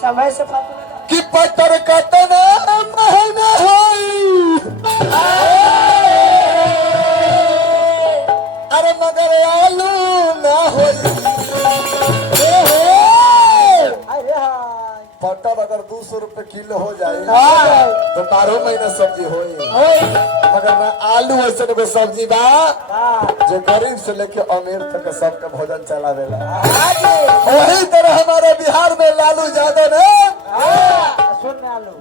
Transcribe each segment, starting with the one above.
समय से पता कि पत्थर कतना महंगा होई अरे मगर आलू ना होई पटर अगर 200 रुपए किलो हो जाए तो 12 महीना सब्जी होई मगर ना आलू ऐसे कोई सब्जी बा जो गरीब से लेके अमीर तक सबका भोजन चलावेला। वही तरह हमारे बिहार में लालू यादव ने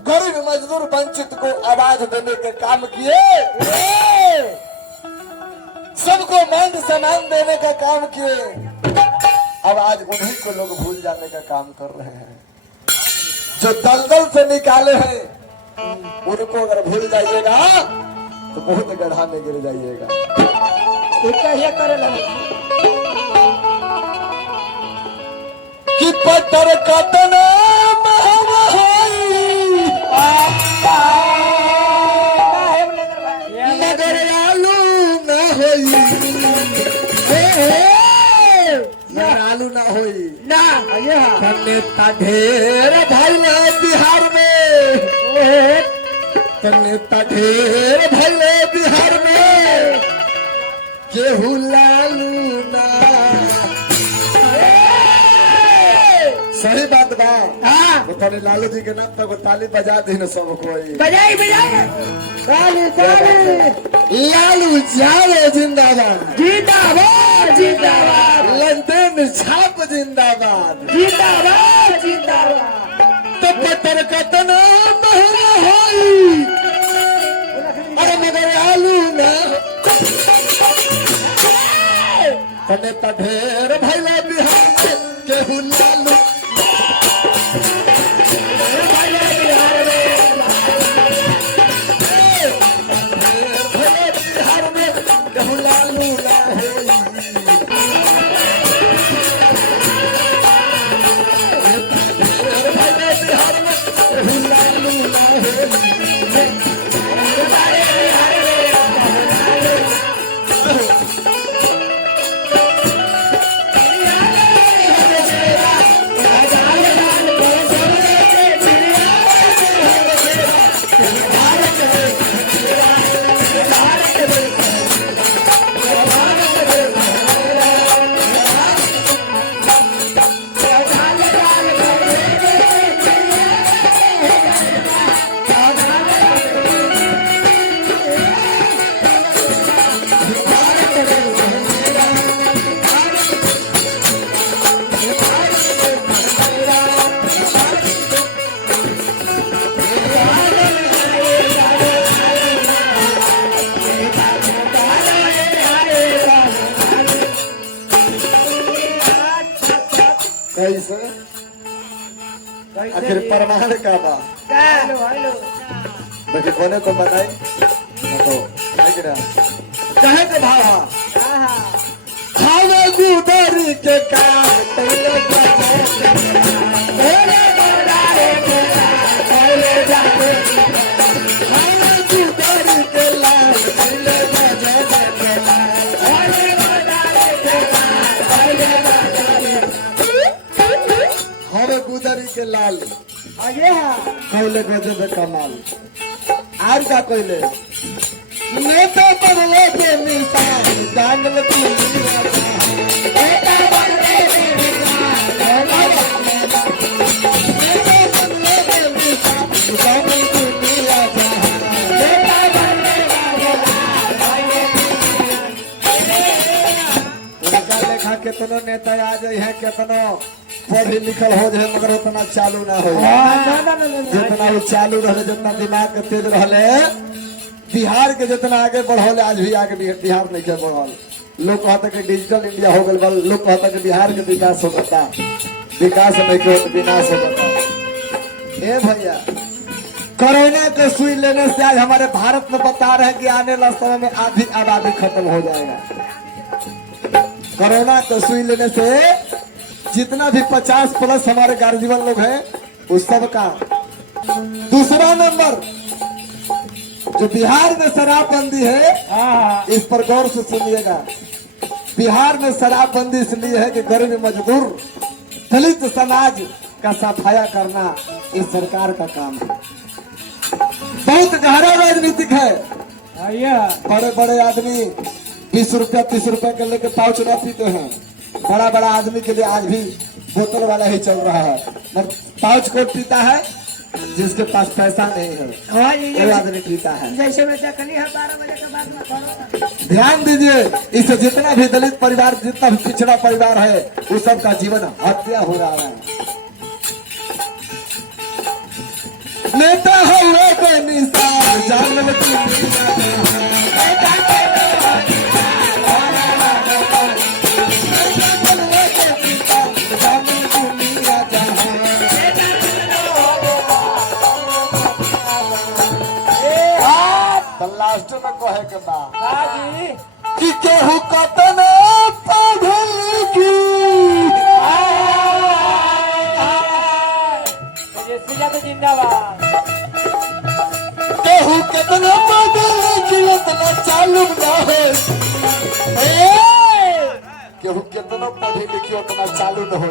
गरीब मजदूर वंचित को आवाज देने के काम किए, सबको मान सम्मान देने का काम किए। अब आज उन्हीं को लोग भूल जाने का काम कर रहे हैं। जो दलदल से निकाले हैं उनको अगर भूल जाइएगा तो बहुत गड्ढा में गिर जाइएगा। कि पत्थर कतना महंगा होई मगर आलू ना होई आलू ना होई ना नेता ढेर भैले बिहार में नेता ढेर भैले बिहार में केहू लालू ना सही बात बा। तो तने लालू जी के नाम तक ताली बजा दी न सब कोई बजाई ताली ताली। लालू जाओ जिंदाबाद जिंदाबाद जिंदाबाद लंदन छाप जिंदाबाद जिंदाबाद जिंदाबाद। तो पत्थर कतना महंगा होई अरे मगर आलू ना तने त ढेर भैला बिहार में केहू लालू बिहार में केहू लालू ना कैसे आखिर प्रमाण का बा देखिए कोने को बनाई तो कहे के भावा खावे गुदरी के गुदरी के लाल कहले गजब कमाल आज का कहले नेता बनले के निशान डांगल केतनो नेता आ जाए है केतनो पढ़ी लिखल हो जाए मगर उतना चालू ना हो जितना वो चालू रहे जितना दिमाग के तेज रहे बिहार के जितना आगे बढ़ल आज भी आगे बिहार नहीं के बढ़ल। लोग कहता कि डिजिटल इंडिया हो गल लोग कहता कि बिहार के विकास हो सकता विकास नहीं के विनाश हो सकता। ए भैया कोरोना के सुई लेने से आज हमारे भारत में बता रहे हैं कि आने वाले समय में आधी आबादी खत्म हो जाएगा। कोरोना के सुई लेने से जितना भी 50+ हमारे गार्जियन लोग हैं उस सब का। दूसरा नंबर जो बिहार में शराबबंदी है इस पर गौर से सुनिएगा। बिहार में शराबबंदी इसलिए है कि गरीब मजदूर दलित समाज का सफाया करना इस सरकार का काम है। बहुत गहरा राजनीतिक है। बड़े बड़े आदमी 20 रुपया 30 रुपया के लेके पाउच न पीते हैं। बड़ा बड़ा आदमी के लिए आज भी बोतल वाला ही चल रहा है। मगर पाउच कौन पीता है? जिसके पास पैसा नहीं है वो आदमी पीता है। जैसे मैं देखनी है 12 बजे के बाद में करो। ध्यान दीजिए, इससे जितना भी दलित परिवार, जितना भी पिछड़ा परिवार है, उस सब का जीवन हत्या हो रहा है। नेता है वो बेनिसार, जान ले लास्ट में कहे के बाद कि केहू कतन पढ़ल की जिंदाबाद। केहू कितना पढ़ल की उतना चालू ना हो। केहू कितना पढ़ी लिखी उतना चालू न हो।